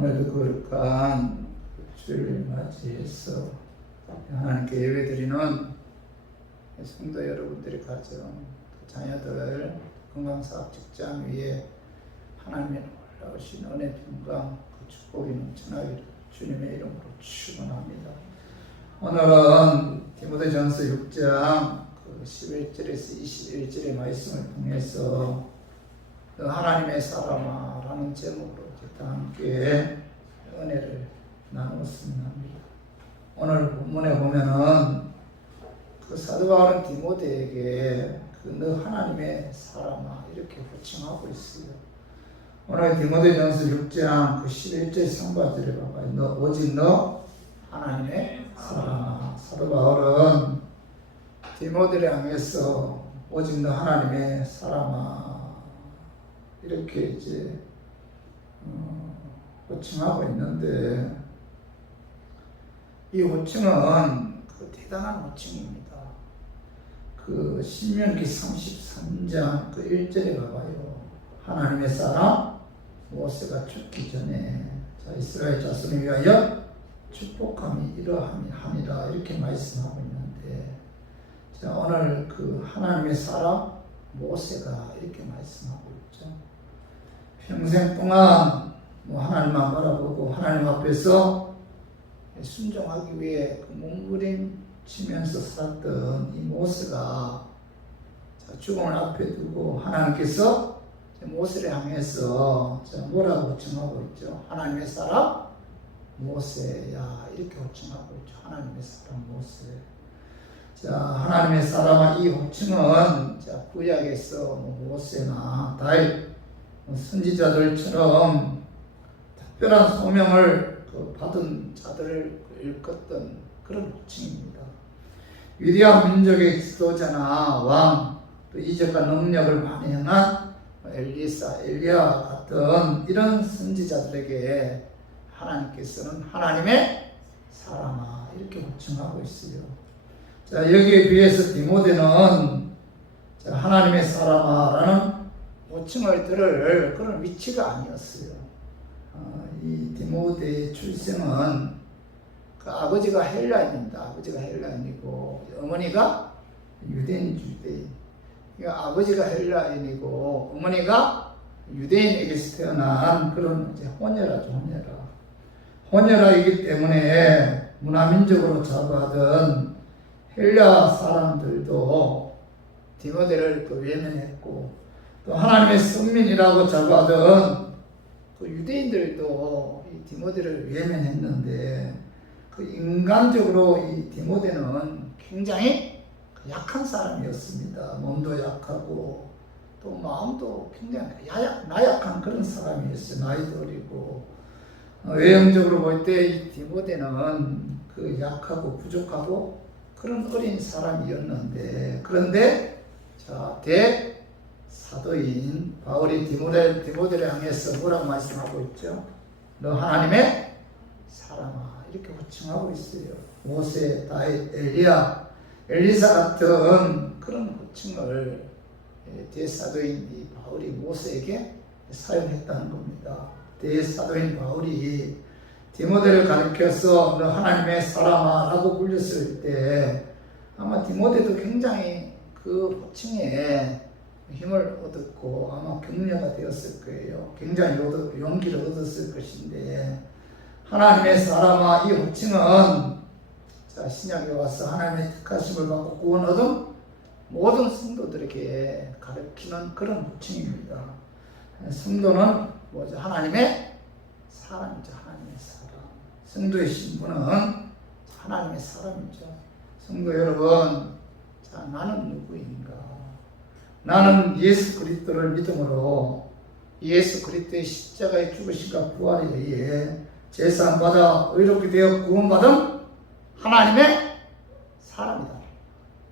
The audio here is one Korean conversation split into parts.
오늘도 거룩한 주일을 맞이해서 하나님께 예배드리는 성도 여러분들의 가정, 자녀들 건강사업 직장 위에 하나님의 놀라우신 은혜 평강 그 축복이 넘쳐나기를 주님의 이름으로 축원합니다. 오늘은 디모데전서 6장 11절에서 21절의 말씀을 통해서 하나님의 사람아 라는 제목으로 함께 은혜를 나누었으면 합니다. 오늘 본문에 보면은 그 사도 바울은 디모데에게 너 하나님의 사람아 이렇게 호칭하고 있어요. 오늘 디모데전서 6장 11절 상반절에 봐봐요. 오직 너 하나님의 사람아. 사도 바울은 디모데를 향해서 오직 너 하나님의 사람아 이렇게 이제 호칭하고 있는데 이 호칭은 대단한 호칭입니다. 신명기 33장 1절에 봐봐요. 하나님의 사람 모세가 죽기 전에 이스라엘 자손을 위하여 축복함이 이러함이라 이렇게 말씀하고 있는데 오늘 하나님의 사람 모세가 이렇게 말씀하고 있죠. 평생 동안 하나님만 바라보고 하나님 앞에서 순종하기 위해 몸부림치면서 살았던 이 모세가 죽음을 앞에 두고 하나님께서 모세를 향해서 뭐라고 호칭하고 있죠? 하나님의 사람 모세야 이렇게 호칭하고 있죠. 하나님의 사람 모세. 하나님의 사람 이 호칭은 구약에서 모세나 다윗 선지자들처럼 특별한 소명을 받은 자들을 일컫던 그런 호칭입니다. 위대한 민족의 지도자나 왕, 또 이적과 능력을 많이 행한 엘리사, 엘리야 같은 이런 선지자들에게 하나님께서는 하나님의 사람아 이렇게 호칭하고 있어요. 여기에 비해서 디모데는 하나님의 사람아라는 호칭을 들을 그런 위치가 아니었어요. 이 디모데의 출생은 아버지가 헬라인입니다. 아버지가 헬라인이고 어머니가 유대인. 그러니까 아버지가 헬라인이고 어머니가 유대인에게서 태어난 그런 혼혈아죠. 혼혈아이기 때문에 문화민족으로 자부하던 헬라 사람들도 디모데를 외면했고 또 하나님의 선민이라고 자부하던 유대인들도 이 디모데를 외면했는데 인간적으로 이 디모데는 굉장히 약한 사람이었습니다. 몸도 약하고 또 마음도 굉장히 나약한 그런 사람이었어요. 나이도 어리고 외형적으로 볼 때 이 디모데는 약하고 부족하고 그런 어린 사람이었는데 그런데 사도인 바울이 디모데를 향해서 뭐라고 말씀하고 있죠? 너 하나님의 사람아 이렇게 호칭하고 있어요. 모세, 다윗, 엘리야, 엘리사 같은 그런 호칭을 대사도인 바울이 모세에게 사용했다는 겁니다. 대사도인 바울이 디모데를 가리켜서 너 하나님의 사람아 라고 불렸을 때 아마 디모데도 굉장히 그 호칭에 힘을 얻었고 아마 격려가 되었을 거예요. 굉장히 용기를 얻었을 것인데 하나님의 사람아 이 호칭은 신약에 와서 하나님의 택하심을 받고 구원 얻은 모든 성도들에게 가르치는 그런 호칭입니다. 성도는 뭐죠? 하나님의 사람이죠. 하나님의 사람. 성도의 신분은 하나님의 사람이죠. 성도 여러분, 나는 누구인가? 나는 예수 그리스도를 믿음으로 예수 그리스도의 십자가의 죽으심과 부활에 의해 제사함받아 의롭게 되어 구원받은 하나님의 사람이다.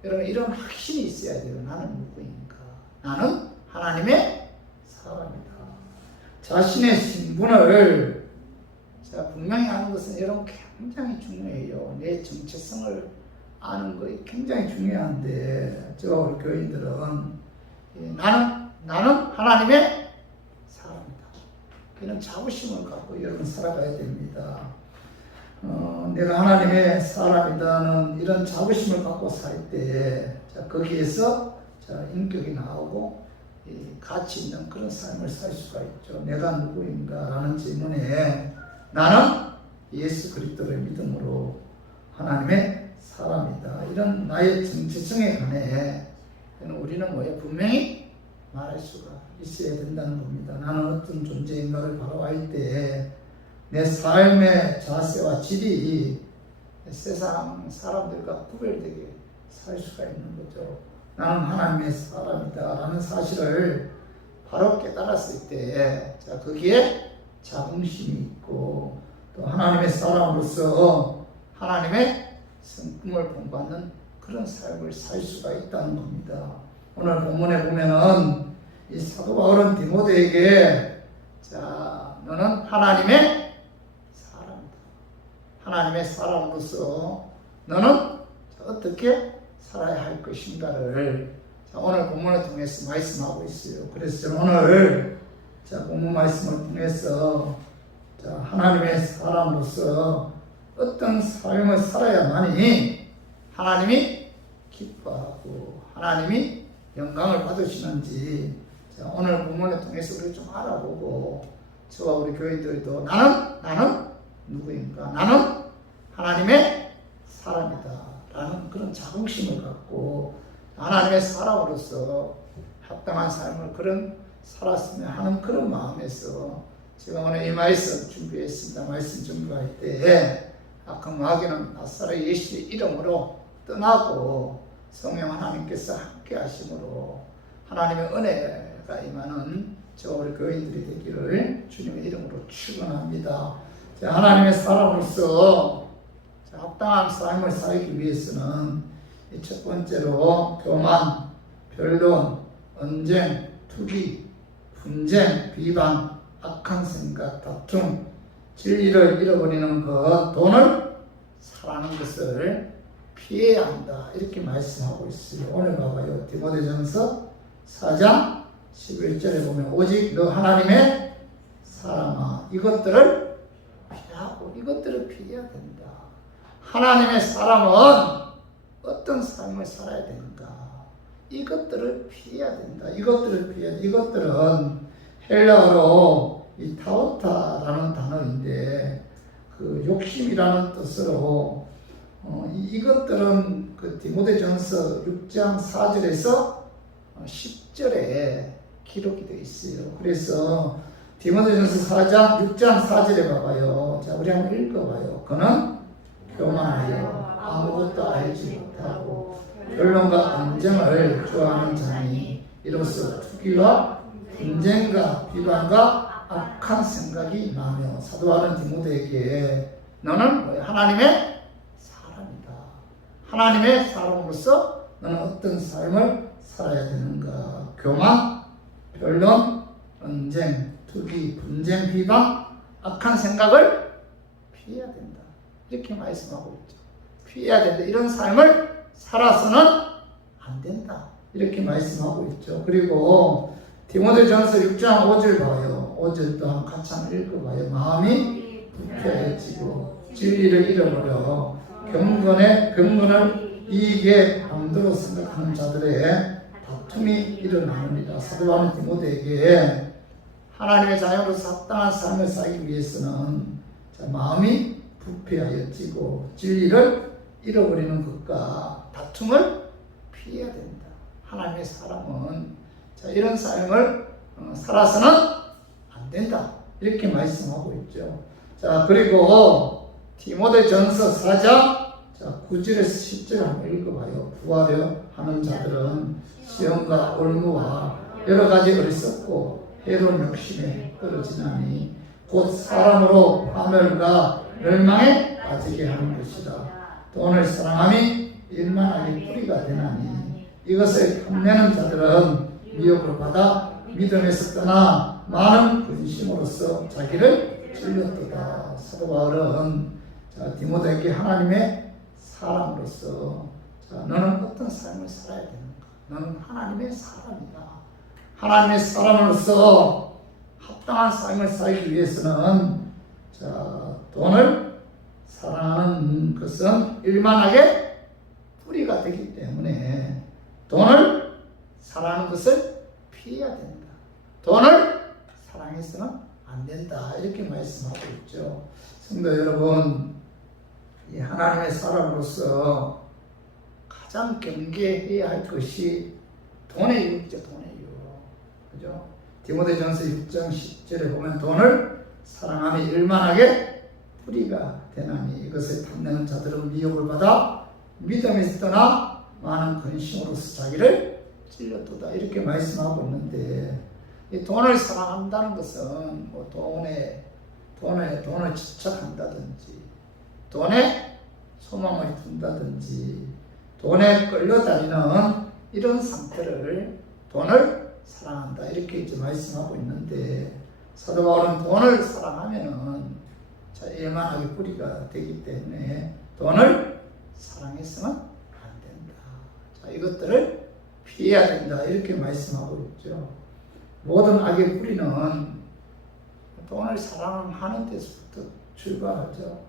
여러분 이런 확신이 있어야 돼요. 나는 누구인가? 나는 하나님의 사람이다. 자신의 신분을 분명히 아는 것은 여러분 굉장히 중요해요. 내 정체성을 아는 것이 굉장히 중요한데 우리 교인들은 나는 하나님의 사람이다. 이런 자부심을 갖고 여러분 살아가야 됩니다. 내가 하나님의 사람이다는 이런 자부심을 갖고 살 때, 거기에서 인격이 나오고 가치 있는 그런 삶을 살 수가 있죠. 내가 누구인가 라는 질문에 나는 예수 그리스도를 믿음으로 하나님의 사람이다. 이런 나의 정체성에 관해 우리는 분명히 말할 수가 있어야 된다는 겁니다. 나는 어떤 존재인가를 바라볼 때 내 삶의 자세와 질이 세상 사람들과 구별되게 살 수가 있는 거죠. 나는 하나님의 사람이다 라는 사실을 바로 깨달았을 때 거기에 자긍심이 있고 또 하나님의 사람으로서 하나님의 성품을 본받는 그런 삶을 살 수가 있다는 겁니다. 오늘 본문에 보면은 이 사도 바울은 디모데에게 너는 하나님의 사람이다. 하나님의 사람으로서 너는 어떻게 살아야 할 것인가를 오늘 본문을 통해서 말씀하고 있어요. 그래서 저는 오늘 본문 말씀을 통해서 하나님의 사람으로서 어떤 삶을 살아야만이 하나님이 기뻐하고 하나님이 영광을 받으시는지 오늘 본문을 통해서 우리 좀 알아보고 저와 우리 교인들도 나는 누구인가? 나는 하나님의 사람이다 라는 그런 자긍심을 갖고 하나님의 사람으로서 합당한 삶을 그런 살았으면 하는 그런 마음에서 제가 오늘 이 말씀 준비했습니다. 말씀 준비할 때에 그 마귀는 나사렛 예수의 이름으로 떠나고 성령 하나님께서 함께 하심으로 하나님의 은혜가 임하는 저 우리 교인들이 되기를 주님의 이름으로 축원합니다. 하나님의 사람으로서 합당한 삶을 살기 위해서는 첫 번째로 교만, 변론, 언쟁, 투기, 분쟁, 비방, 악한 생각, 다툼, 진리를 잃어버리는 것, 돈을 사랑하는 것을 피해야 한다. 이렇게 말씀하고 있어요. 오늘 봐봐요. 디모데전서 4장 11절에 보면 오직 너 하나님의 사람아 이것들을 피하고 이것들을 피해야 된다. 하나님의 사람은 어떤 삶을 살아야 되는가? 이것들을 피해야 된다. 이것들을 피해야 된다. 이것들은 헬라어로 이 타오타라는 단어인데 그 욕심이라는 뜻으로 이것들은 그 디모데전서 6장 4절에서 10절에 기록이 되어 있어요. 그래서 디모데전서 4장 6장 4절에 봐봐요. 자, 우리 한번 읽어봐요. 그는 교만하여 아무것도 알지 못하고 변론과 언쟁을 좋아하는 자니 이로써 투기와 분쟁과 비방과 악한 생각이 임하며 사도하는 디모데에게 너는 하나님의 사람이다. 하나님의 사람으로서 너는 어떤 삶을 살아야 되는가? 교만, 변론, 언쟁, 투기, 분쟁, 비방, 악한 생각을 피해야 된다. 이렇게 말씀하고 있죠. 피해야 된다. 이런 삶을 살아서는 안 된다. 이렇게 말씀하고 있죠. 그리고 디모데전서 6장 5절 봐요. 5절 또한 같이 한번 읽어봐요. 마음이 부패해지고 진리를 잃어버려 경건을 이익에 남도로 생각하는 자들의 다툼이 일어나느니라. 사도하는 디모데에게 하나님의 자녀로서 합당한 삶을 살기 위해서는 마음이 부패하여지고 진리를 잃어버리는 것과 다툼을 피해야 된다. 하나님의 사람은 이런 삶을 살아서는 안 된다. 이렇게 말씀하고 있죠. 자, 그리고 디모데전서 4장 9절에서 10절 한번 읽어봐요. 부하려 하는 자들은 시험과 올무와 여러 가지 어리석고 해로운 욕심에 떨어지나니 곧 사람으로 파멸과 멸망에 빠지게 하는 것이다. 돈을 사랑함이 일만하게 뿌리가 되나니 이것을 탐내는 자들은 미혹을 받아 믿음에서 떠나 많은 근심으로써 자기를 찔렸도다. 사도 바울은 디모데에게 하나님의 사람으로서 너는 어떤 삶을 살아야 되는가? 너는 하나님의 사람이다. 하나님의 사람으로서 합당한 삶을 살기 위해서는 자, 돈을 사랑하는 것은 일만하게 뿌리가 되기 때문에 돈을 사랑하는 것을 피해야 된다. 돈을 사랑해서는 안 된다. 이렇게 말씀하고 있죠. 성도 여러분, 이 하나님의 사람으로서 가장 경계해야 할 것이 돈의 유혹이죠. 돈의 유혹. 그죠? 디모데전서 6장 10절에 보면 돈을 사랑함이 일만하게 뿌리가 되나니 이것을 탐내는 자들은 미혹을 받아 믿음에서 떠나 많은 근심으로서 자기를 찔렸도다. 이렇게 말씀하고 있는데 이 돈을 사랑한다는 것은 뭐 돈을 집착한다든지 돈에 소망을 둔다든지 돈에 끌려다니는 이런 상태를 돈을 사랑한다. 이렇게 이제 말씀하고 있는데 사도 바울은 돈을 사랑하면은 자, 일만하게 뿌리가 되기 때문에 돈을 사랑해서는 안 된다. 자, 이것들을 피해야 된다. 이렇게 말씀하고 있죠. 모든 악의 뿌리는 돈을 사랑하는 데서부터 출발하죠.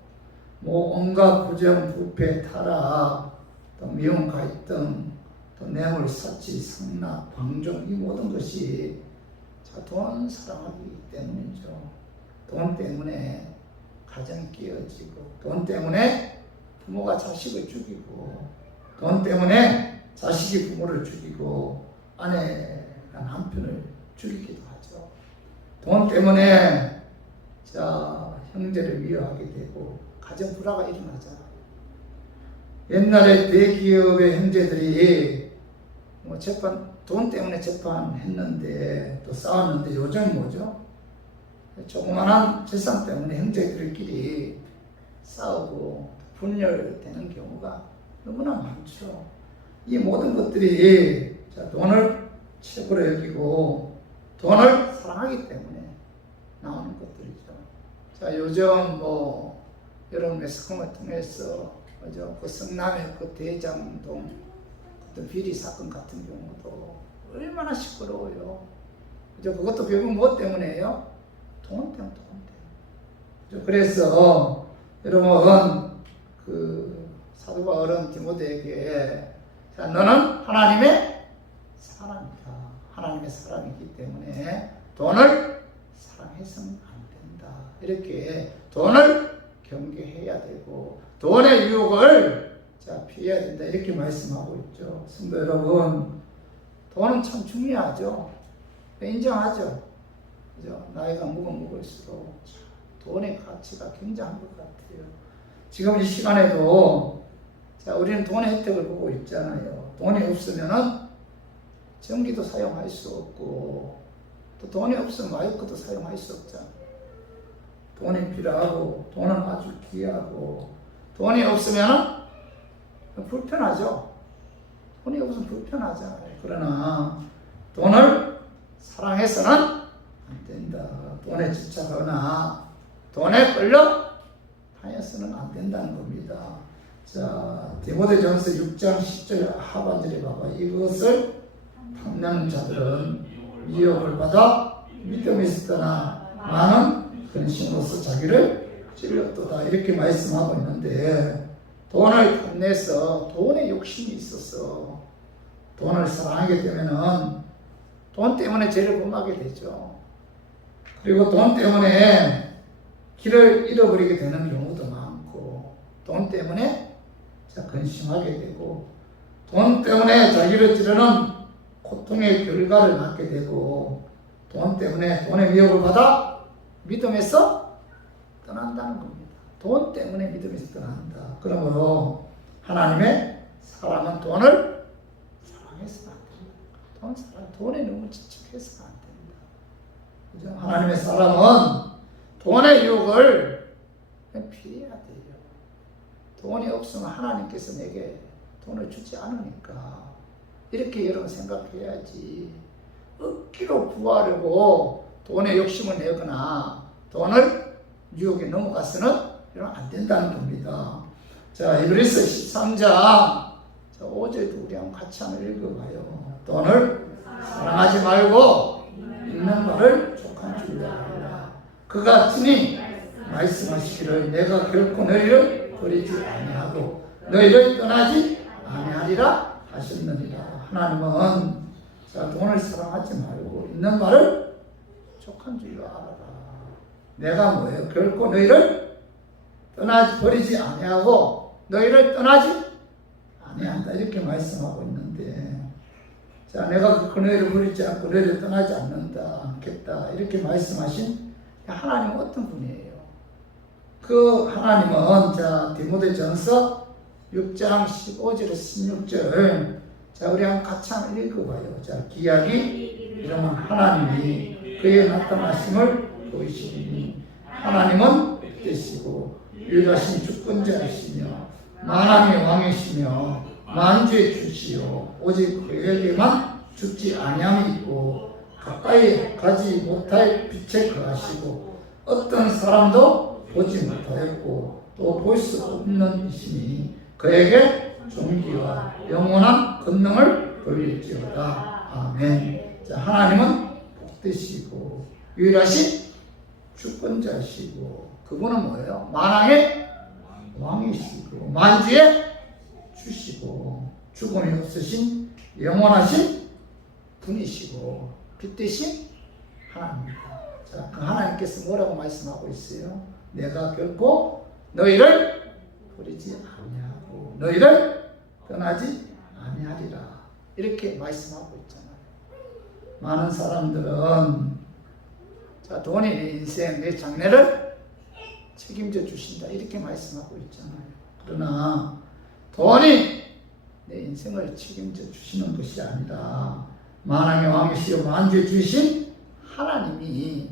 뭐 온갖 부정, 부패, 타락, 또 미움, 갈등, 또 뇌물, 사치, 상납, 방종 이 모든 것이 자, 돈 사랑하기 때문이죠. 돈 때문에 가정이 깨어지고 돈 때문에 부모가 자식을 죽이고 돈 때문에 자식이 부모를 죽이고 아내가 남편을 죽이기도 하죠. 돈 때문에 자, 형제를 미워하게 되고 가정 불화가 일어나잖아요. 옛날에 대기업의 형제들이 뭐 돈 때문에 재판했는데 또 싸웠는데 요즘 뭐죠? 조그만한 재산 때문에 형제들끼리 싸우고 분열되는 경우가 너무나 많죠. 이 모든 것들이 자, 돈을 최고로 여기고 돈을 사랑하기 때문에 나오는 것들이죠. 자, 요즘 뭐 여러분 매스컴을 통해서 그 성남의 그 대장동 그 비리 사건 같은 경우도 얼마나 시끄러워요. 그죠? 그것도 결국 뭐 때문에요? 돈 때문에. 그래서 여러분 그 사도 바울은 디모데에게 자, 너는 하나님의 사람이다. 하나님의 사람이기 때문에 돈을 사랑해서는 안 된다. 이렇게 돈을 경계해야 되고 돈의 유혹을 자, 피해야 된다. 이렇게 말씀하고 있죠. 성도 여러분, 돈은 참 중요하죠. 인정하죠. 그죠? 나이가 먹을수록 돈의 가치가 굉장한 것 같아요. 지금 이 시간에도 자, 우리는 돈의 혜택을 보고 있잖아요. 돈이 없으면은 전기도 사용할 수 없고 또 돈이 없으면 마이크도 사용할 수 없잖아요. 돈이 필요하고 돈은 아주 귀하고 돈이 없으면 불편하죠. 돈이 없으면 불편하잖아요. 그러나 돈을 사랑해서는 안 된다. 돈에 집착하거나 돈에 끌려 다녀서는 안 된다는 겁니다. 자, 디모데전서 6장 10절 하반절에 봐봐. 이것을 탐내는 자들은 미혹을 받아 믿음에서 떠나 많은 근심으로서 자기를 찔렸도다. 이렇게 말씀하고 있는데 돈을 탐내서 돈에 욕심이 있어서 돈을 사랑하게 되면은 돈 때문에 죄를 범하게 되죠. 그리고 돈 때문에 길을 잃어버리게 되는 경우도 많고 돈 때문에 근심하게 되고 돈 때문에 자기를 찌르는 고통의 결과를 낳게 되고 돈 때문에 돈의 미혹을 받아 믿음에서 떠난다는 겁니다. 돈 때문에 믿음에서 떠난다. 그러므로 하나님의 사람은 돈을 사랑해서는 안 된다. 돈에 너무 집착해서는 안 된다. 그죠? 하나님의 사람은 돈의 유혹을 피해야 돼요. 돈이 없으면 하나님께서 내게 돈을 주지 않으니까 이렇게 여러분 생각해야지. 억지로 구하려고 돈에 욕심을 내거나 돈을 유혹에 넘어가서는 이러면 안 된다는 겁니다. 자, 히브리서 13장 5절도 우리 한번 같이 한번 읽어봐요. 돈을 사랑하지 말고 있는 말을 족한 줄로 그가 친히 말씀하시기를 내가 결코 너희를 버리지 아니하고 너희를 떠나지 아니하리라 하셨느니라. 하나님은 자, 돈을 사랑하지 말고 있는 말을 족한 줄로 알아라. 내가 뭐예요? 결코 너희를 버리지 아니하고 너희를 떠나지 아니한다 이렇게 말씀하고 있는데, 자, 내가 그 너희를 버리지 않고 너희를 떠나지 않겠다 이렇게 말씀하신 하나님은 어떤 분이에요? 그 하나님은 자 디모데전서 6장 15절에서 16절 자 우리 한번 같이 한번 읽어봐요. 자 기약이 이러면 하나님이 그의 나타나심을 보이시니 하나님은 뜻이고 유일하신 주권자이시며 만왕의 왕이시며 만주의 주시요 오직 그에게만 죽지 아니함이 있고 가까이 가지 못할 빛에 거하시고 어떤 사람도 보지 못하였고 또 볼 수 없는 이시니 그에게 존귀와 영원한 권능을 돌릴지어다. 아멘. 자, 하나님은 복되시고 유일하신 주권자시고 그분은 뭐예요? 만왕의 왕이시고 만주의 주시고 죽음이 없으신 영원하신 분이시고 빛 대신 하나님입니다. 자, 그 하나님께서 뭐라고 말씀하고 있어요? 내가 결코 너희를 버리지 아니하고 너희를 떠나지 아니하리라 이렇게 말씀하고 있잖아요. 많은 사람들은 자, 돈이 내 인생, 내 장래를 책임져 주신다 이렇게 말씀하고 있잖아요. 그러나 돈이 내 인생을 책임져 주시는 것이 아니라 만왕의 왕이시여 만주의 주신 하나님이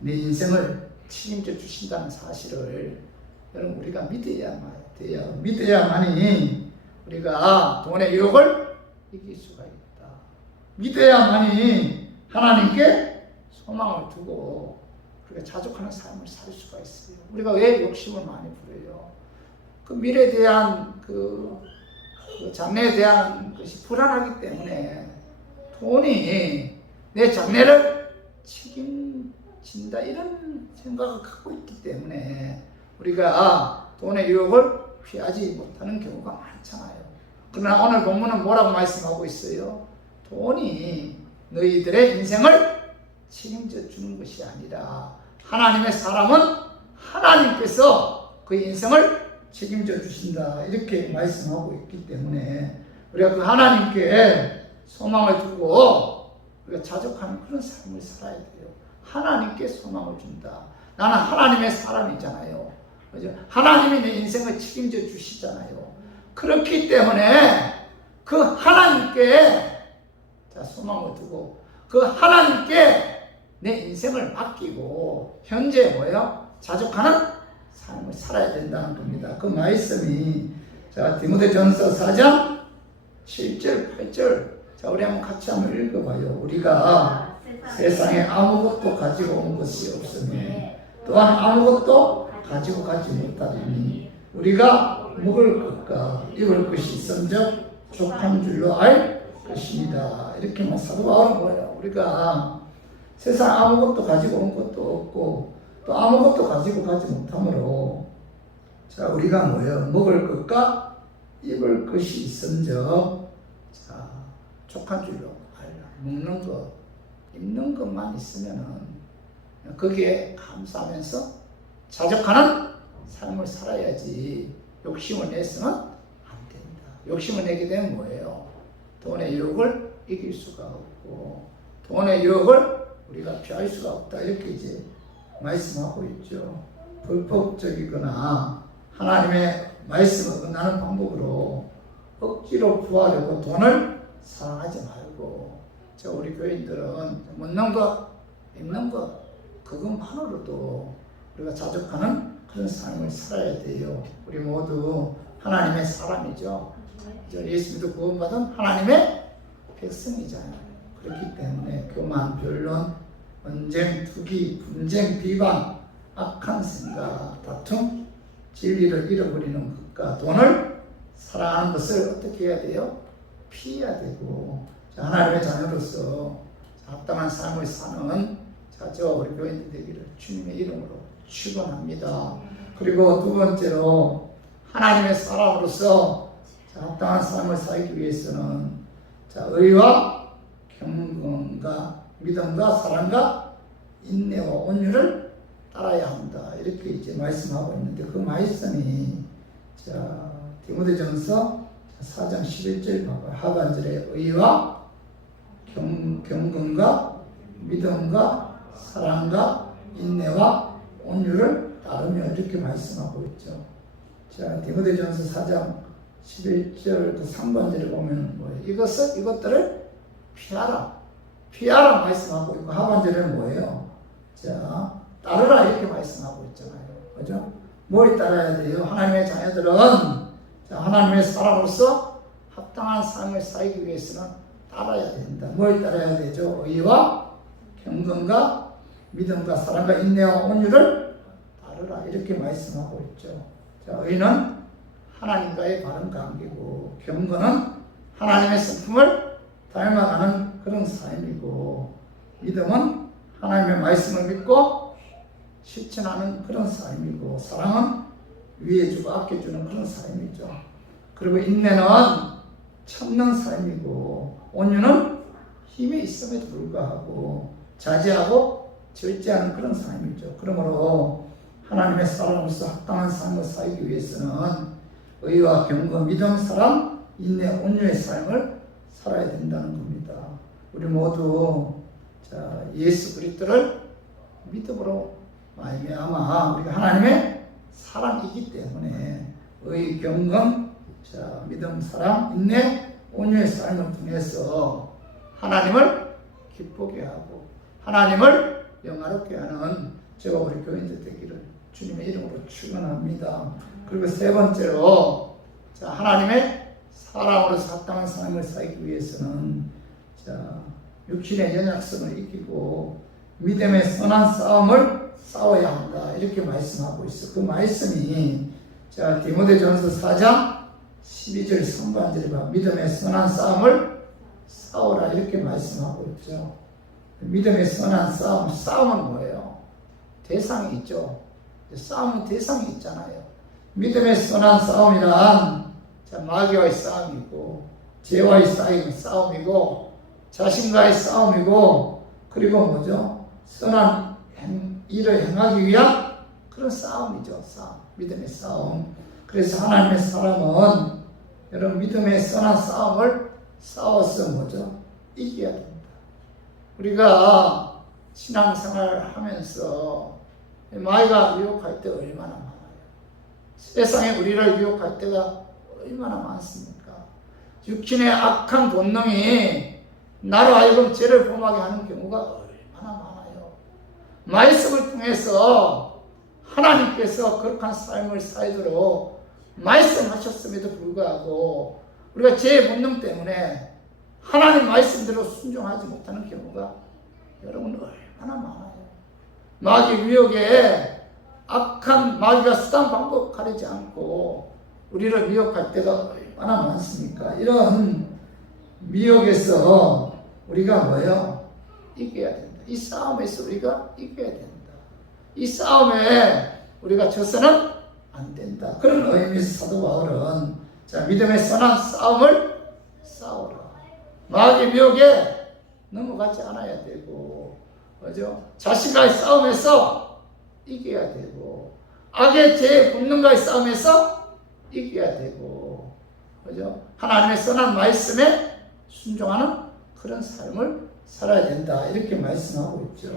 내 인생을 책임져 주신다는 사실을 여러분 우리가 믿어야만이 우리가 돈의 유혹을 이길 수가 있다. 믿어야만이 하나님께 소망을 두고 우리가 자족하는 삶을 살 수가 있어요. 우리가 왜 욕심을 많이 부려요? 그 미래에 대한 그 장래에 대한 것이 불안하기 때문에 돈이 내 장래를 책임진다 이런 생각을 갖고 있기 때문에 우리가 돈의 유혹을 피하지 못하는 경우가 많잖아요. 그러나 오늘 본문은 뭐라고 말씀하고 있어요? 돈이 너희들의 인생을 책임져 주는 것이 아니라 하나님의 사람은 하나님께서 그 인생을 책임져 주신다 이렇게 말씀하고 있기 때문에 우리가 그 하나님께 소망을 두고 우리가 자족하는 그런 삶을 살아야 돼요. 하나님께 소망을 준다. 나는 하나님의 사람이잖아요. 그죠? 하나님이 내 인생을 책임져 주시잖아요. 그렇기 때문에 그 하나님께 자, 소망을 두고 그 하나님께 내 인생을 맡기고 현재 뭐예요? 자족하는 삶을 살아야 된다는 겁니다. 그 말씀이 자 디모데전서 4장 7절 8절 자 우리 한번 같이 한번 읽어봐요. 우리가 세상에 아무것도 가지고 온 것이 없으니 또한 아무것도 가지고 가지 못하리니 우리가 먹을 것과 입을 것이 있은즉 족한 줄로 알 것입니다. 이렇게 사도 바울은 뭐예요? 우리가 세상 아무것도 가지고 온 것도 없고 또 아무것도 가지고 가지 못하므로 자 우리가 뭐예요? 먹을 것과 입을 것이 있은즉 자 족한 줄로 알라. 먹는 것, 입는 것만 있으면은 거기에 감사하면서 자족하는 삶을 살아야지 욕심을 내서는 안 된다. 욕심을 내게 되면 뭐예요? 돈의 유혹을 이길 수가 없고 돈의 유혹을 우리가 피할 수가 없다 이렇게 이제 말씀하고 있죠. 불법적이거나 하나님의 말씀을 어긋나는 방법으로 억지로 구하려고 돈을 사랑하지 말고 저 우리 교인들은 먹는 것, 입는 것 그것만으로도 우리가 자족하는 그런 삶을 살아야 돼요. 우리 모두 하나님의 사람이죠. 예수 믿고 구원받은 하나님의 백성이잖아요. 그렇기 때문에 교만, 변론, 언쟁, 투기, 분쟁, 비방, 악한 생각, 다툼, 진리를 잃어버리는 것과 돈을 사랑하는 것을 어떻게 해야 돼요? 피해야 되고 하나님의 자녀로서 합당한 삶을 사는 자, 저 우리 교인들 되기를 주님의 이름으로 축원합니다. 그리고 두 번째로 하나님의 사람으로서 자, 합당한 삶을 살기 위해서는 자, 의와 경건과 믿음과 사랑과 인내와 온유를 따라야 한다. 이렇게 이제 말씀하고 있는데 그 말씀이 자, 디모데전서 4장 11절 봐봐. 하반절에 의와 경건과 믿음과 사랑과 인내와 온유를 따르며 이렇게 말씀하고 있죠. 자, 디모데전서 4장 11절 3번절에 보면 뭐예요? 이것들을 피하라 말씀하고 있고 하반절에는 뭐예요? 자, 따르라 이렇게 말씀하고 있잖아요. 그죠? 뭘 따라야 돼요? 하나님의 자녀들은 자, 하나님의 사람으로서 합당한 삶을 살기 위해서는 따라야 된다. 뭘 따라야 되죠? 의와 경건과 믿음과 사랑과 인내와 온유를 따르라 이렇게 말씀하고 있죠. 자, 의는 하나님과의 바른 관계고 경건은 하나님의 성품을 닮아가는 그런 삶이고 믿음은 하나님의 말씀을 믿고 실천하는 그런 삶이고 사랑은 위해주고 아껴주는 그런 삶이죠. 그리고 인내는 참는 삶이고 온유는 힘이 있음에도 불구하고 자제하고 절제하는 그런 삶이죠. 그러므로 하나님의 사람으로서 합당한 삶을 살기 위해서는 의와 경건, 믿음, 사랑, 인내, 온유의 삶을 살아야 된다는 겁니다. 우리 모두 자, 예수 그리스도를 믿음으로 말미암아 우리가 하나님의 사랑이기 때문에 의, 경건, 자, 믿음, 사랑, 인내, 온유의 삶을 통해서 하나님을 기쁘게 하고 하나님을 영화롭게 하는 저와 우리 교인들 되기를 주님의 이름으로 축원합니다. 그리고 세 번째로 자, 하나님의 사람으로서 합당한 삶을 살기 위해서는 자, 육신의 연약성을 이기고 믿음의 선한 싸움을 싸워야 한다. 이렇게 말씀하고 있어. 그 말씀이 자, 디모데전서 4장 12절 상반절에 봐. 믿음의 선한 싸움을 싸워라. 이렇게 말씀하고 있죠. 믿음의 선한 싸움. 싸움은 뭐예요? 대상이 있죠. 싸움은 대상이 있잖아요. 믿음의 선한 싸움이란 자, 마귀와의 싸움이고 죄와의 싸움이고 자신과의 싸움이고 그리고 뭐죠? 선한 일을 행하기 위한 그런 싸움이죠. 싸움. 믿음의 싸움. 그래서 하나님의 사람은 여러분 믿음의 선한 싸움을 싸워서 뭐죠? 이겨야 된다. 우리가 신앙생활을 하면서 마귀가 유혹할 때 얼마나 많아요. 세상에 우리를 유혹할 때가 얼마나 많습니까? 육신의 악한 본능이 나로 하여금 죄를 범하게 하는 경우가 얼마나 많아요. 말씀을 통해서 하나님께서 거룩한 삶을 살도록 말씀하셨음에도 불구하고 우리가 죄의 본능 때문에 하나님 말씀대로 순종하지 못하는 경우가 여러분 얼마나 많아요. 마귀 위혹에 악한 마귀가 수단 방법 가리지 않고 우리를 미혹할 때가 얼마나 많습니까? 이런 미혹에서 우리가 뭐예요? 이겨야 된다. 이 싸움에서 우리가 이겨야 된다. 이 싸움에 우리가 져서는 안 된다. 그런 의미에서 사도 바울은 자, 믿음의 선한 싸움을 싸우라. 마귀의 미혹에 넘어가지 않아야 되고, 그죠? 자신과의 싸움에서 이겨야 되고, 악의 죄의 본능과의 싸움에서 이겨야 되고, 그죠? 하나님의 선한 말씀에 순종하는 그런 삶을 살아야 된다. 이렇게 말씀하고 있죠.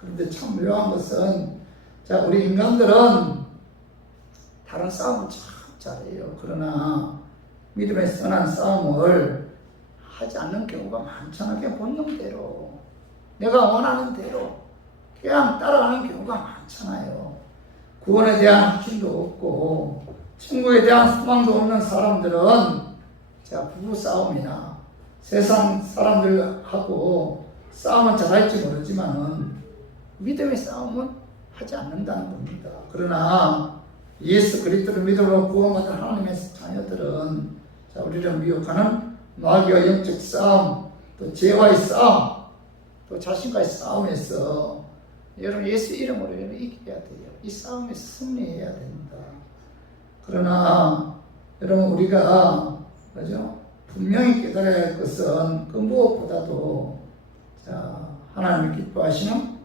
그런데 참 묘한 것은, 자, 우리 인간들은 다른 싸움을 참 잘해요. 그러나 믿음의 선한 싸움을 하지 않는 경우가 많잖아요. 그냥 본능대로, 내가 원하는 대로 그냥 따라가는 경우가 많잖아요. 구원에 대한 확신도 없고 천국에 대한 소망도 없는 사람들은 자, 부부 싸움이나 세상 사람들하고 싸움은 잘할지 모르지만은 믿음의 싸움은 하지 않는다는 겁니다. 그러나 예수 그리스도를 믿음으로 구원받은 하나님의 자녀들은 자, 우리를 미혹하는 마귀와 영적 싸움, 또 죄와의 싸움, 또 자신과의 싸움에서 여러분 예수 이름으로 여러분 이겨야 돼요. 이 싸움에서 승리해야 된다. 그러나 여러분 우리가 그죠? 분명히 깨달아야 할 것은 그 무엇보다도 하나님이 기뻐하시는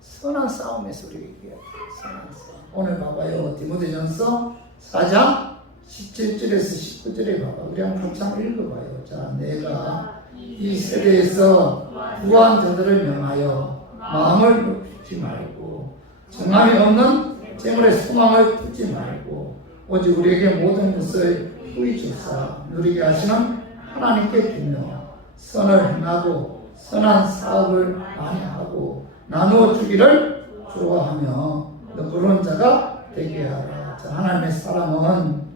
선한 싸움에서 우리가 이겨야 돼요. 선한 싸움. 오늘 봐봐요. 디모데전서 4장 17절에서 19절에 봐봐. 우리 한번 같이 한번 읽어봐요. 자, 내가 이 세대에서 부한 자들을 명하여 마음을 높이지 말고 정함이 없는 재물의 소망을 두지 말고 오직 우리에게 모든 것을 후히 주사 누리게 하시는 하나님께 빌며 선을 행하고 선한 사업을 많이 하고 나누어 주기를 좋아하며 너그러운 자가 되게 하라. 자, 하나님의 사람은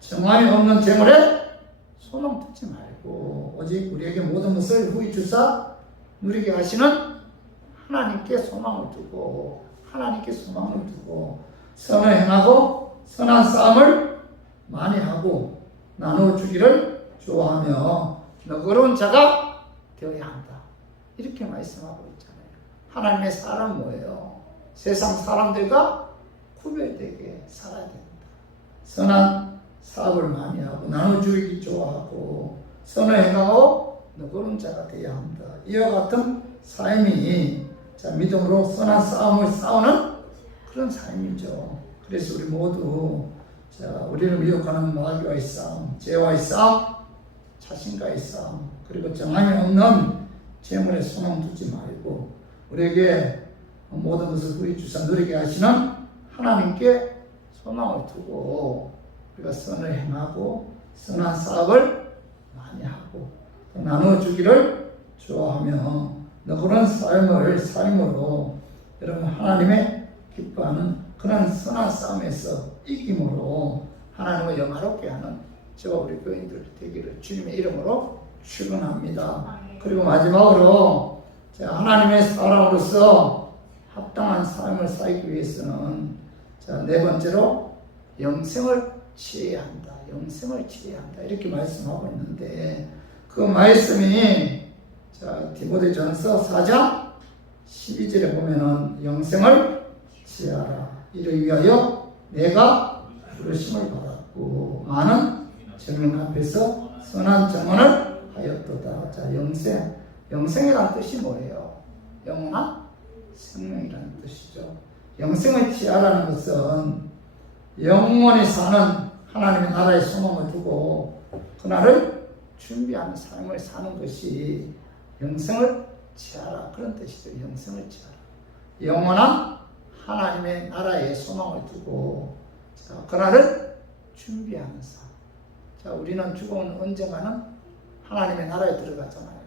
정함이 없는 재물에 소망 두지 말고 오직 우리에게 모든 것을 후히 주사 누리게 하시는 하나님께 소망을 두고 하나님께 소망을 두고 선을 행하고 선한 싸움을 많이 하고 나누어 주기를 좋아하며 너그러운 자가 되어야 한다. 이렇게 말씀하고 있잖아요. 하나님의 사람은 뭐예요? 세상 사람들과 구별되게 살아야 된다. 선한 사업을 많이 하고 나눠주기 좋아하고 선을 행하고 너그러운 자가 되어야 한다. 이와 같은 삶이 믿음으로 선한 싸움을 싸우는 그런 삶이죠. 그래서 우리 모두 우리를 미혹하는 마귀와의 싸움, 죄와의 싸움, 자신과의 싸움, 그리고 정함이 없는 재물에 소망 두지 말고 우리에게 모든 것을 후히 주사 누리게 하시는 하나님께 소망을 두고 우리가 선을 행하고 선한 사업을 많이 하고 또 나눠주기를 좋아하며 그런 삶으로 여러분 하나님의 기뻐하는 그런 선한 싸움에서 이김으로 하나님을 영화롭게 하는 저와 우리 교인들 되기를 주님의 이름으로 축원합니다. 그리고 마지막으로 하나님의 사람으로서 합당한 삶을 살기 위해서는 네 번째로 영생을 취해야 한다. 영생을 취해야 한다. 이렇게 말씀하고 있는데 그 말씀이 디모데전서 4장 12절에 보면은 영생을 취하라. 이를 위하여 내가 부르심을 받았고 많은 정령 앞에서 선한 정언을 하였도다. 자, 영생이라는 뜻이 뭐예요? 영원한 생명이라는 뜻이죠. 영생을 취하라는 것은 영원히 사는 하나님의 나라의 소망을 두고 그날을 준비하는 삶을 사는 것이 영생을 취하라 그런 뜻이죠. 영생을 취하라. 영원한 하나님의 나라의 소망을 두고 그날을 준비하는 삶. 우리는 죽으면 언젠가는 하나님의 나라에 들어가잖아요.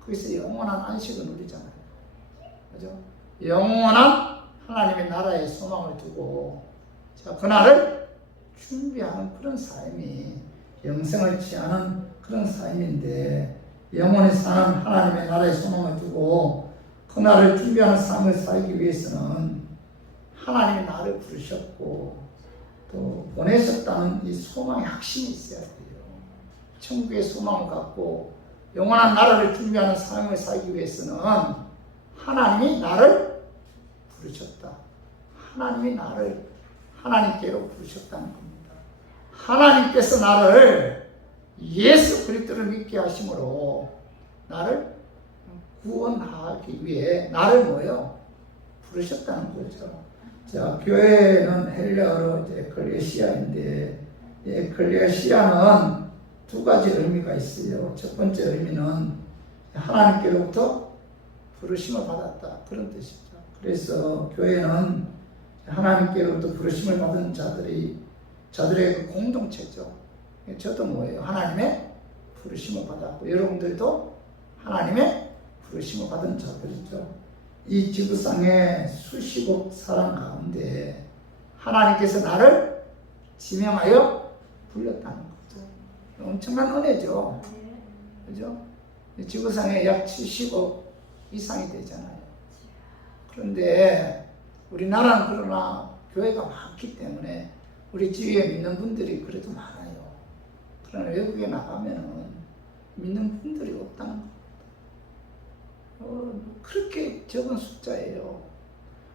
거기서 영원한 안식을 누리잖아요. 그죠? 영원한 하나님의 나라의 소망을 두고 그날을 준비하는 그런 삶이 영생을 취하는 그런 삶인데 영원히 사는 하나님의 나라의 소망을 두고 그날을 준비하는 삶을 살기 위해서는 하나님이 나를 부르셨고 또 보내셨다는 이 소망의 확신이 있어야 돼요. 천국의 소망을 갖고 영원한 나라를 준비하는 삶을 살기 위해서는 하나님이 나를 부르셨다. 하나님이 나를 하나님께로 부르셨다는 겁니다. 하나님께서 나를 예수 그리스도를 믿게 하심으로 나를 구원하기 위해 나를 뭐요? 부르셨다는 거죠. 자, 교회는 헬라어로 에클레시아인데 에클레시아는 두 가지 의미가 있어요. 첫 번째 의미는 하나님께로부터 부르심을 받았다 그런 뜻이죠. 그래서 교회는 하나님께로부터 부르심을 받은 자들의 그 공동체죠. 저도 뭐예요? 하나님의 부르심을 받았고 여러분들도 하나님의 부르심을 받은 자들이죠. 이 지구상의 수십억 사람 가운데 하나님께서 나를 지명하여 불렀다는 거죠. 엄청난 은혜죠. 그죠? 지구상에 약 70억 이상이 되잖아요. 그런데 우리나라는 그러나 교회가 많기 때문에 우리 주위에 믿는 분들이 그래도 많아요. 그러나 외국에 나가면은 믿는 분들이 없다는 겁니다. 그렇게 적은 숫자예요.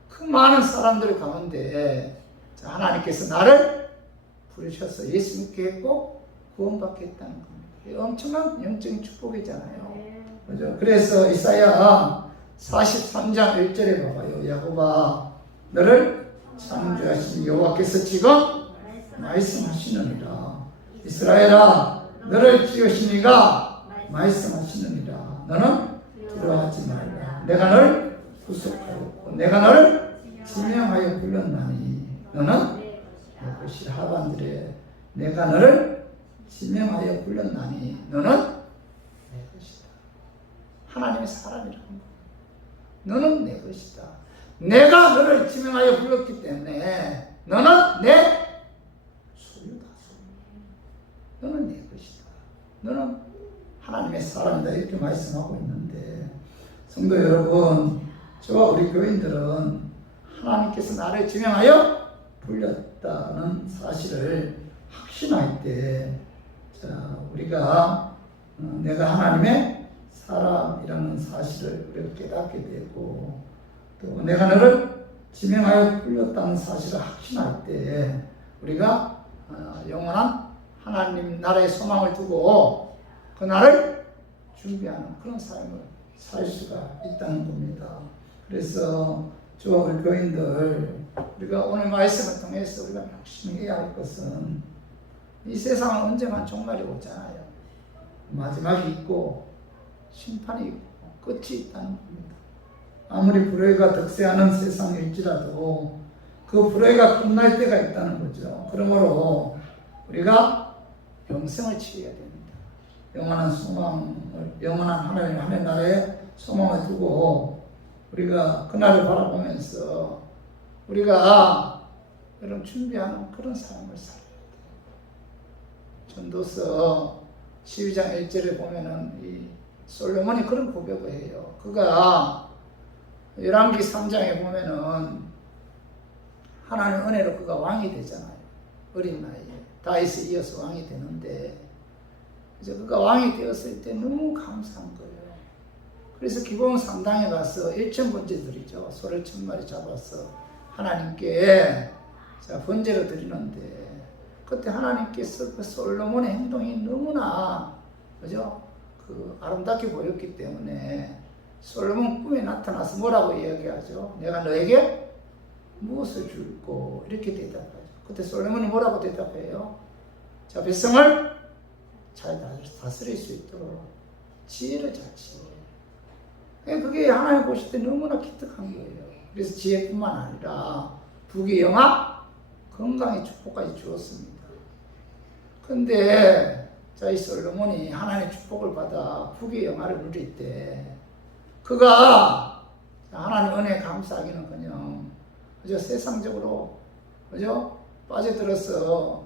그 많은 사람들 가운데 하나님께서 나를 부르셔서 예수 믿게 했고 구원받게 했다는 겁니다. 엄청난 영적인 축복이잖아요. 그죠? 그래서 이사야 43장 1절에 봐봐요. 야곱아 너를 창조하신 여호와께서 지금 말씀하시느니라. 이스라엘아 너를 지으신 이가 말씀하시느니라. 너는 두려워하지 말라. 내가 너를 구속하였고 내가 너를 지명하여 불렀나니 너는 내 것이라. 하반절에 내가 너를 지명하여 불렀나니 너는 내 것이다. 하나님의 사람이라는 거예요. 너는 내 것이다. 내가 너를 지명하여 불렀기 때문에 너는 내 소유다. 너는 내 것이다. 너는 하나님의 사람이다. 이렇게 말씀하고 있는데 성도 여러분, 저와 우리 교인들은 하나님께서 나를 지명하여 불렸다는 사실을 확신할 때 우리가 내가 하나님의 사람이라는 사실을 우리가 깨닫게 되고 또 내가 너를 지명하여 불렸다는 사실을 확신할 때 우리가 영원한 하나님 나라의 소망을 두고 그 날을 준비하는 그런 삶을 살 수가 있다는 겁니다. 그래서 저와 우리 교인들 우리가 오늘 말씀을 통해서 우리가 확신해야 할 것은 이 세상은 언젠간 종말이 오잖아요. 마지막이 있고 심판이 있고 끝이 있다는 겁니다. 아무리 불의가 득세하는 세상일지라도 그 불의가 끝날 때가 있다는 거죠. 그러므로 우리가 영생을 취해야 됩니다. 영원한 소망을, 영원한 하나님 나라의 소망을 두고 우리가 그날을 바라보면서 우리가 이런 준비하는 그런 삶을 살아야 돼요. 전도서 12장 1절에 보면은 이 솔로몬이 그런 고백을 해요. 그가 열왕기 3장에 보면은 하나님의 은혜로 그가 왕이 되잖아요. 어린 나이에 다윗에 이어서 왕이 되는데 이제 그가 왕이 되었을 때 너무 감사한 거예요. 그래서 기본 상당에 가서 1천 번째 드리죠. 소를 1000마리 잡아서 하나님께 번제로 드리는데 그때 하나님께서 그 솔로몬의 행동이 너무나 그죠? 그 아름답게 보였기 때문에 솔로몬 꿈에 나타나서 뭐라고 이야기하죠? 내가 너에게 무엇을 줄고 이렇게 대답하죠. 그때 솔로몬이 뭐라고 대답해요? 자, 백성을 잘 다스릴 수 있도록 지혜를 자치. 그게 하나님 보실 때 너무나 기특한 거예요. 그래서 지혜뿐만 아니라 부귀 영화 건강의 축복까지 주었습니다. 근데 이 솔로몬이 하나님의 축복을 받아 부귀 영화를 누릴 때 그가 하나님 은혜에 감사하기는커녕 그저 세상적으로 그죠 빠져들어서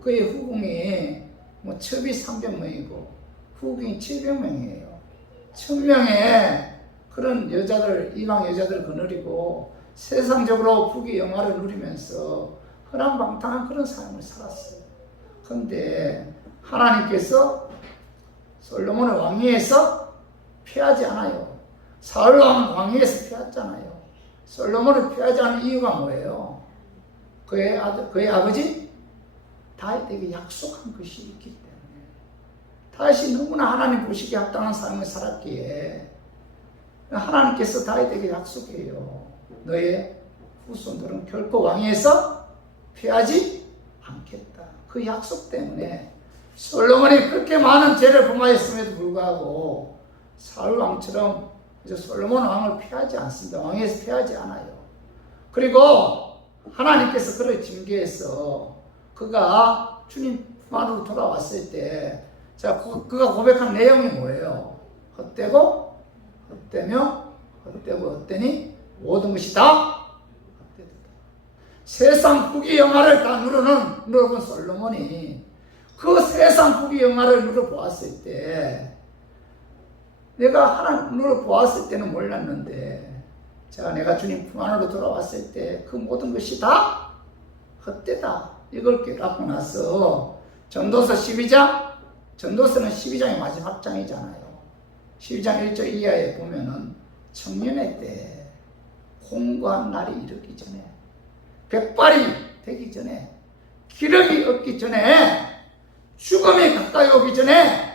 그의 후궁이 뭐 첩이 300명이고 후궁이 700명이에요. 1000명의 그런 여자들 이방 여자들 거느리고 세상적으로 부귀 영화를 누리면서 허랑방탕한 그런 삶을 살았어요. 그런데 하나님께서 솔로몬을 왕위에서 피하지 않아요. 사울 왕위에서 피했잖아요. 솔로몬을 피하지 않은 이유가 뭐예요? 그의 아버지 다윗에게 약속한 것이 있기 때문에 다윗이 너무나 하나님 보시기에 합당한 삶을 살았기에 하나님께서 다윗에게 약속해요. 너의 후손들은 결코 왕위에서 피하지 않겠다. 그 약속 때문에 솔로몬이 그렇게 많은 죄를 범하였음에도 불구하고 사울 왕처럼 이제 솔로몬 왕을 피하지 않습니다. 왕위에서 피하지 않아요. 그리고 하나님께서 그를 징계해서 그가 주님 품안으로 돌아왔을 때 그가 고백한 내용이 뭐예요? 헛되고 헛되며 헛되고 헛되니 모든 것이 다 헛되다. 세상 부귀 영화를 다 누려본 솔로몬이 그 세상 부귀 영화를 누려보았을 때 내가 하나님 누려보았을 때는 몰랐는데 내가 주님 품 안으로 돌아왔을 때 그 모든 것이 다 헛되다. 이걸 깨닫고 나서 전도서 12장 전도서는 12장의 마지막 장이잖아요. 12장 1절 이하에 보면은 청년의 때 공고한 날이 이르기 전에, 백발이 되기 전에, 기력이 없기 전에, 죽음이 가까이 오기 전에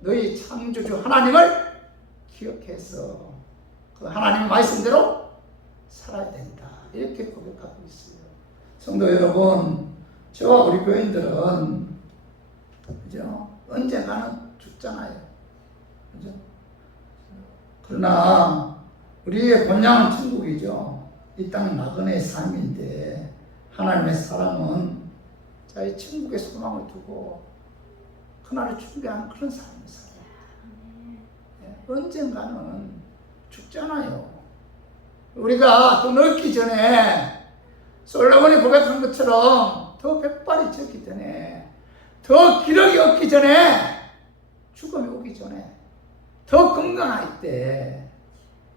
너희 창조주 하나님을 기억해서 그 하나님의 말씀대로 살아야 된다. 이렇게 고백하고 있어요. 성도 여러분, 저와 우리 교인들은 그죠? 언젠가는 죽잖아요. 그죠? 그러나 우리의 본향은 천국이죠. 이 땅은 나그네의 삶인데 하나님의 사람은 자기 천국의 소망을 두고 그날을 준비하는 그런 삶을 살아요. 언젠가는 죽잖아요. 우리가 또 늙기 전에 솔로몬이 고백한 것처럼 더 백발이 졌기 전에, 더 기력이 없기 전에, 죽음이 오기 전에, 더 건강할 때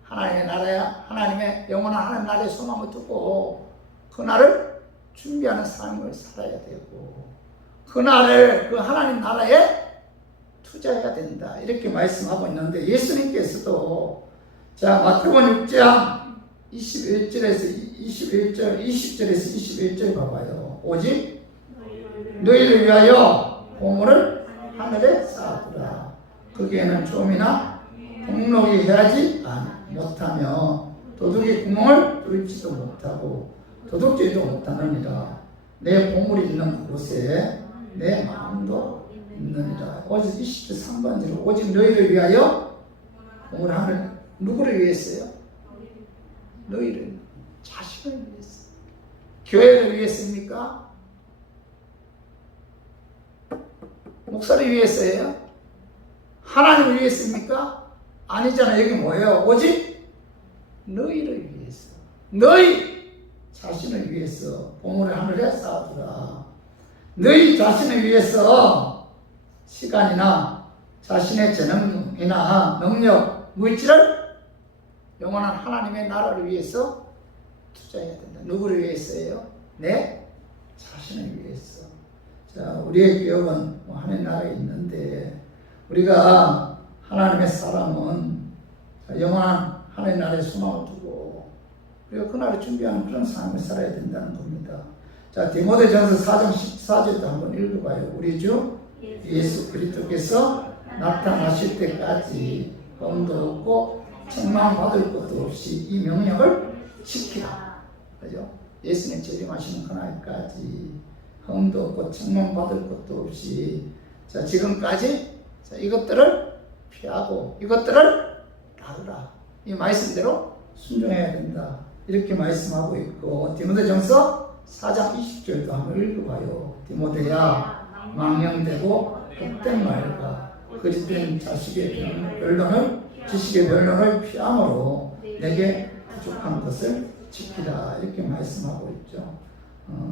하나님의 나라에, 하나님의 영원한 하나님 나라의 소망을 두고 그날을 준비하는 삶을 살아야 되고 그날을 그 하나님 나라에 투자해야 된다. 이렇게 말씀하고 있는데 예수님께서도 자 마태복음 6장 21절에서 20절에서 21절 봐봐요. 오직 너희를 위하여 보물을 하늘에 쌓아두라. 거기에는 좀이나 공록이 해하지 못하며 도둑이 구멍을 뚫지도 못하고 도둑질도 못하느니라. 내 보물이 있는 그곳에 내 마음도 있느니라. 오직 20절 3번지로 오직 너희를 위하여 보물 하늘. 누구를 위해서요? 너희를, 자신을 위해서. 교회를 위해서입니까? 목사를 위해서예요? 하나님을 위해서입니까? 아니잖아요. 여기 뭐예요? 오직 너희를 위해서. 너희 자신을 위해서 보물을 하늘에 쌓아두라. 너희 자신을 위해서 시간이나 자신의 재능이나 능력, 물질을 영원한 하나님의 나라를 위해서 투자해야 된다. 누구를 위해서예요? 내 자신을 위해서. 자, 우리의 기업은 하나님 나라에 있는데 우리가 하나님의 사람은 영원한 하나님 나라의 소망을 두고 우리가 그날을 준비하는 그런 삶을 살아야 된다는 겁니다. 자, 디모데전서 4장 14절도 한번 읽어봐요. 우리 주 예수 그리스도께서 나타나실 때까지 흠도 없고 책망받을 것도 없이 이 명령을 지키라. 그죠? 예수님 재림하시는 그날까지 흠도 없고 책망받을 것도 없이 자, 지금까지 자, 이것들을 피하고 이것들을 다루라. 이 말씀대로 순종해야 된다. 이렇게 말씀하고 있고 디모데전서 4장 20절도 한번 읽어봐요. 디모데야 망령되고 헛된 말과 거짓된 자식의 변론을 지식의 변론을 피함으로 내게 부족한 것을 지키라. 이렇게 말씀하고 있죠.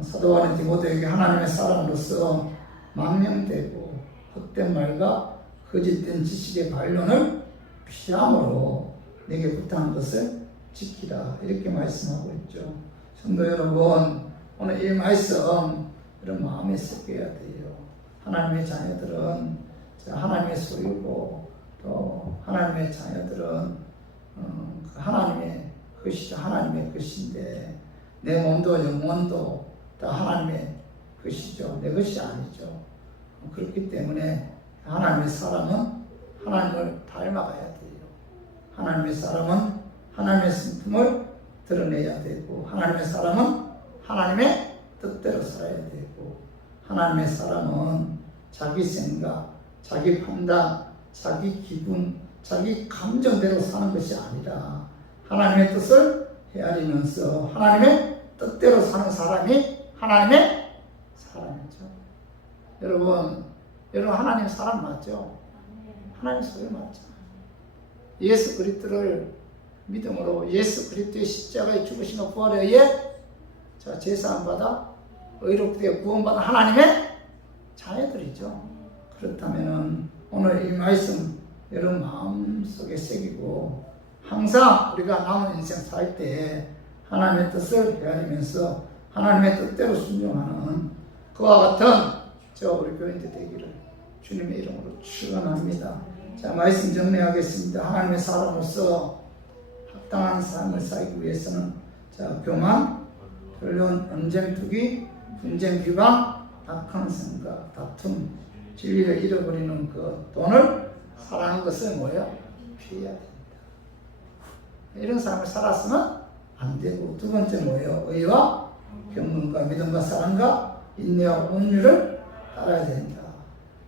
사도와는 디모데에게 하나님의 사람으로서 망령되고 헛된 말과 거짓된 지식의 반론을 피함으로 내게 부탁한 것을 지키라. 이렇게 말씀하고 있죠. 성도 여러분, 오늘 이 말씀 여러분 마음에 새겨야 돼요. 하나님의 자녀들은 하나님의 소유고 또 하나님의 자녀들은 하나님의 것이죠. 하나님의 것인데 내 몸도 영혼도 다 하나님의 것이죠. 내 것이 아니죠. 그렇기 때문에 하나님의 사람은 하나님을 닮아가야 돼요. 하나님의 사람은 하나님의 성품을 드러내야 되고 하나님의 사람은 하나님의 뜻대로 살아야 되고 하나님의 사람은 자기 생각, 자기 판단, 자기 기분, 자기 감정대로 사는 것이 아니라 하나님의 뜻을 헤아리면서 하나님의 뜻대로 사는 사람이 하나님의 사람이죠. 여러분 하나님 사람 맞죠? 하나님 소유 맞죠? 예수 그리스도를 믿음으로 예수 그리스도의 십자가의 죽으심과 부활에 의해 자, 제사함 받아 의롭게 구원받은 하나님의 자녀들이죠. 그렇다면 오늘 이 말씀 여러분 마음속에 새기고 항상 우리가 남은 인생 살 때 하나님의 뜻을 헤아리면서 하나님의 뜻대로 순종하는 그와 같은 저 우리 교인들 되기를 주님의 이름으로 축원합니다. 자, 말씀 정리하겠습니다. 하나님의 사람으로서 합당한 삶을 살기 위해서는 자, 교만, 변론, 언쟁투기, 분쟁, 비방, 악한 생각, 다툼, 진리를 잃어버리는 그 돈을 사랑하는 것을 뭐예요? 피해야 됩니다. 이런 삶을 살았으면 안 되고, 두 번째 뭐예요? 의와 경건과 믿음과 사랑과 인내와 온유를 따라야 된다.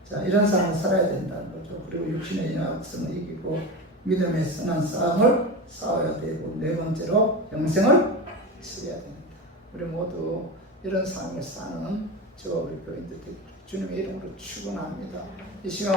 자, 이런 삶을 살아야 된다는 거죠. 그리고 육신의 연약성을 이기고 믿음의 선한 싸움을 싸워야 되고, 네 번째로 영생을 지어야 됩니다. 우리 모두 이런 삶을 사는 저와 우리 교인들 되기를 주님의 이름으로 축원합니다. 이 시간